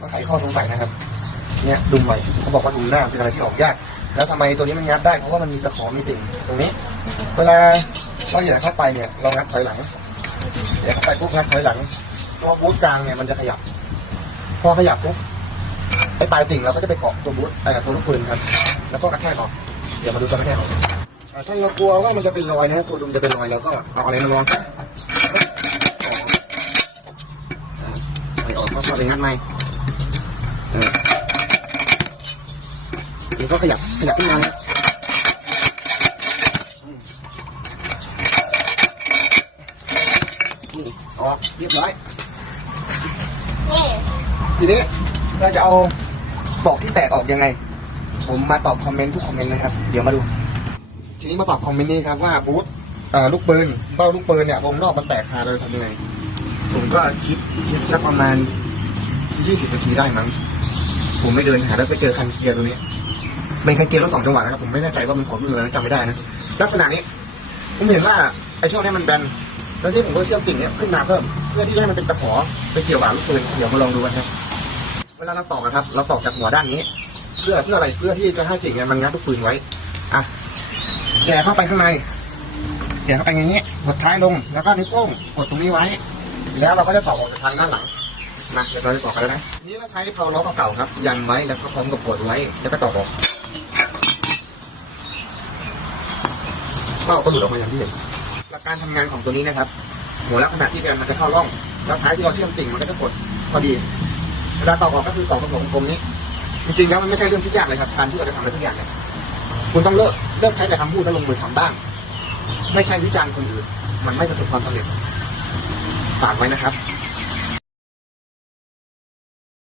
มาไขข้อสงสัยนะครับ เนี่ยดุมใหม่เขาบอกว่าดุมหน้าเป็นอะไรที่ออกยาก แล้วทำไมตัวนี้มันงัดได้เพราะว่ามันมีตะขอมีติ่งตรงนี้ เวลาเราเหยียบเข้าไปเนี่ยเรางัดถอยหลังเหยียบเข้าไปปุ๊บงัดถอยหลังตัวบูทกลางเนี่ยมันจะขยับ พอขยับปุ๊บไอ้ปลายติ่งเราก็จะไปเกาะตัวบูทไอ้ตัวลูกปืนครับ แล้วก็กระแทกออกเดี๋ยวมาดูตัวกระแทกออกอ่าถ้าเรากลัวว่ามันจะเป็นรอยนะตัวดุมจะเป็นรอยแล้วก็เอาอะไรมาลองไม่ออกก็ เข้าไปงัดใหม่เออเดี๋ยวก็ขยับขยับขึ้นมานะอืมนี่ออกเรียบร้อยนี่ทีนี้เราจะเอาปลอกที่แตกออกยังไง ผมมาตอบคอมเมนต์ทุกคอมเมนต์นะครับ เดี๋ยวมาดู ทีนี้มาตอบคอมเมนต์นี้ครับว่าบูธเอ่อลูกปืนเบ้าลูกปืนเนี่ยวงนอกมันแตกคาเลยทำยังไงผมก็คิดคิดสักประมาณ20นาทีได้มั้ง ผมไม่เดินหาแล้วไปเจอคันเกียร์ตัวนี้เป็นคันเกียร์รถสองจังหวะนะครับผมไม่แน่ใจว่ามันของรุ่นอะไรนะจำไม่ได้นะลักษณะนี้ ผมเห็นว่าไอ้ช่วงนี้มันแบนแล้วที่ผมก็เชื่อมติ่งเนี้ยขึ้นมาเพิ่มเพื่อที่จะให้มันเป็นตะขอไปเกี่ยวกับลูกปืนเดี๋ยวมาลองดูกันครับเวลาเราตอกนะครับ เราตอกจากหัวด้านนี้ เพื่อเพื่ออะไรเพื่อที่จะให้ติ่งเนี่ยมันงัดลูกปืนไว้อะแกะเข้าไปข้างในแกะเข้าไปอย่างนี้กดท้ายลงแล้วก็นิ้วโป้งกดตรงนี้ไว้ แล้วเราก็จะตอกออกจากทางด้านหลัง มาเดี๋ยวเราจะตอกกันแล้วนะทีนี้เราใช้เพลาล้อเก่าๆครับ ยันไว้แล้วก็พร้อมกับกดไว้ แล้วก็ตอกออกเป้าก็หลุดออกมาอย่างที่เห็นหลักการทำงานของตัวนี้นะครับ หัวลักษณะที่แบนมันจะเข้าร่องแล้วท้ายที่เราเชื่อมติ่งมันก็จะกดพอดีเวลาตอกออกก็คือตอกตรงกลมนี้ จริงๆแล้วมันไม่ใช่เรื่องที่ยากเลยครับการที่เราจะทำอะไรทุกอย่างเนี่ยคุณต้องเลิกเลิกใช้แต่คำพูดแล้วลงมือทำบ้าง ไม่ใช่วิจารณ์คนอื่น มันไม่ประสบความสำเร็จฝากไว้นะครับ